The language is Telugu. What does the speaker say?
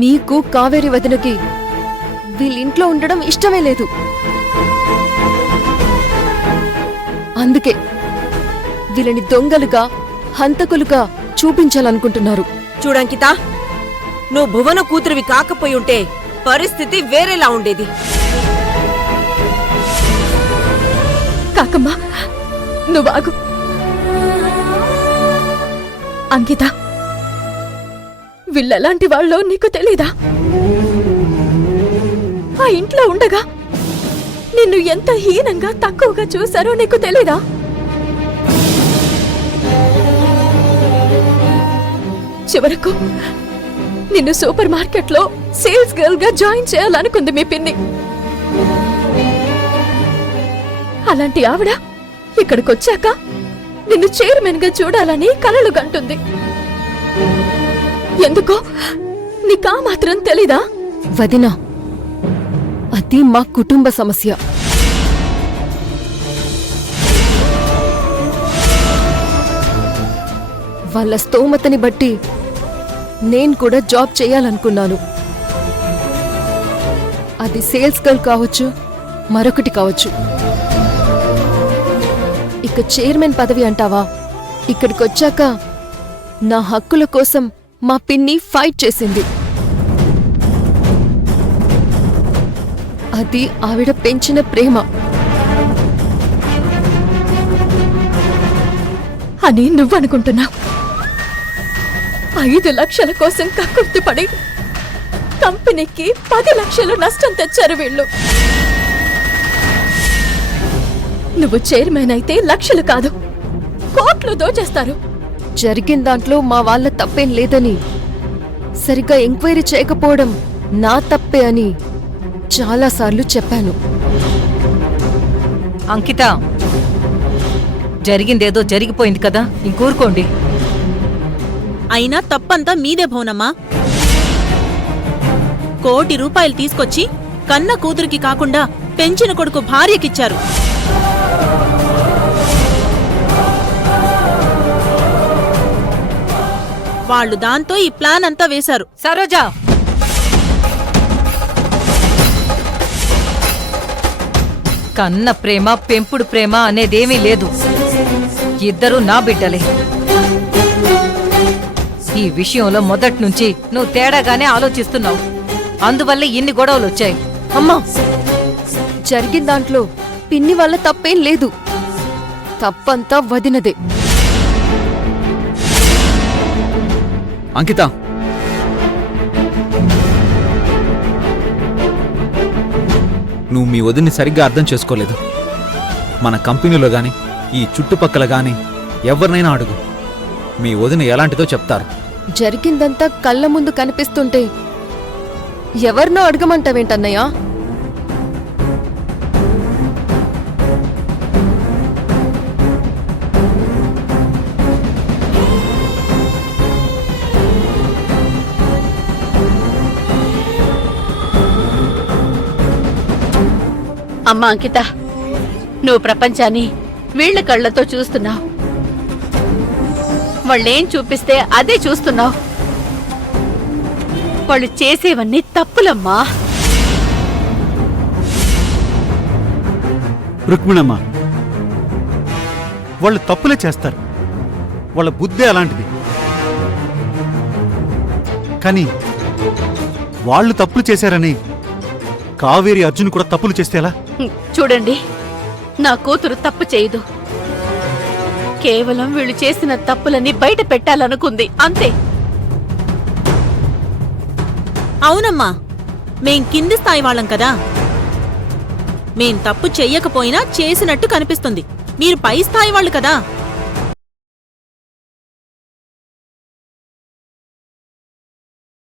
నీకు కావేరి వదినకి వీళ్ళింట్లో ఉండడం ఇష్టమే లేదు. అందుకే వీళ్ళని దొంగలుగా హంతకులుగా చూపించాలనుకుంటున్నారు. చూడంకితా, నువ్వు భువన కూతురివి కాకపోయి ఉంటే పరిస్థితి వేరేలా ఉండేది. కాకమ్మా, నువ్వాగు. అంకిత, వీళ్ళెలాంటి వాళ్ళో నీకు తెలీదా? ఆ ఇంట్లో ఉండగా నిన్ను ఎంత హీనంగా తక్కువగా చూశారో నీకు తెలీదా? చివరకు నిన్ను సూపర్ మార్కెట్లో సేల్స్ గర్ల్ గా జాయిన్ చేయాలనుకుంది మీ పిన్ని. అలాంటి ఆవిడ ఇక్కడికొచ్చాక నిన్ను చైర్మన్ గా చూడాలని కలలు గంటుంది. ఎందుకో నీకా మాత్రం తెలీదా? వదినా, అది మా కుటుంబ సమస్య. వాళ్ళ స్తోమతని బట్టి నేను కూడా జాబ్ చేయాలనుకున్నాను. అది సేల్స్ గర్ల్ కావచ్చు, మరొకటి కావచ్చు. ఇక చైర్మన్ పదవి అంటావా? ఇక్కడికొచ్చాక నా హక్కుల కోసం మా పిన్ని ఫైట్ చేసింది. అది ఆవిడ పెంచిన ప్రేమ అని నువ్వనుకుంటున్నావు. 5 లక్షల కోసం కక్కుర్తిపడి కంపెనీకి 10 లక్షలు నష్టం తెచ్చారు వీళ్ళు. నువ్వు చైర్మన్ అయితే లక్షలు కాదు, కోట్లు దోచేస్తారు. జరిగిన దాంట్లో మా వాళ్ళ తప్పేం లేదని, సరిగ్గా ఎంక్వైరీ చేయకపోవడం నా తప్పే అని చాలాసార్లు చెప్పాను. అంకిత, జరిగిందేదో జరిగిపోయింది కదా, ఇంకూరుకోండి. అయినా తప్పంతా మీదే భువనమ్మా. ₹1 కోటి తీసుకొచ్చి కన్న కూతురికి కాకుండా పెంచిన కొడుకు భార్యకిచ్చారు. వాళ్ళు దాంతో ఈ ప్లాన్ అంతా వేశారు. సరోజా, కన్న ప్రేమ పెంపుడు ప్రేమ అనేదేమీ లేదు. ఇద్దరూ నా బిడ్డలే. ఈ విషయంలో మొదట్నుంచి నువ్వు తేడాగానే ఆలోచిస్తున్నావు. అందువల్లే ఇన్ని గొడవలు వచ్చాయి. అమ్మా, జరిగిన దాంట్లో పిన్ని వాళ్ళ తప్పేం లేదు. తప్పంతా వదినదే. అంకిత, నువ్వు మీ వదిన్ని సరిగ్గా అర్థం చేసుకోలేదు. మన కంపెనీలో గాని ఈ చుట్టుపక్కల గాని ఎవరినైనా అడుగు, మీ వదిన ఎలాంటిదో చెప్తారు. జరిగిందంతా కళ్ళ ముందు కనిపిస్తుంటే ఎవరినో అడగమంటావేంటన్నయ్యా? అమ్మా అంకిత, నువ్వు ప్రపంచాన్ని వీళ్ల కళ్లతో చూస్తున్నావు. వాళ్ళేం చూపిస్తే అదే చూస్తున్నావు. వాళ్ళు చేసేవన్నీ తప్పులమ్మా. రుక్మిణమ్మ, వాళ్ళు తప్పులే చేస్తారు. వాళ్ళ బుద్ధి అలాంటిది. కానీ వాళ్ళు తప్పులు చేశారని కావేరి అర్జున్ కూడా తప్పులు చేస్తే ఎలా? చూడండి, నా కూతురు తప్పు చేయదు. కేవలం వీళ్ళు చేసిన తప్పులని బయట పెట్టాలనుకుంది, అంతే. అవునమ్మా, మేం కింది స్థాయి వాళ్ళం కదా. మేం తప్పు చెయ్యకపోయినా చేసినట్టు కనిపిస్తుంది. మీరు పై స్థాయి వాళ్ళు కదా.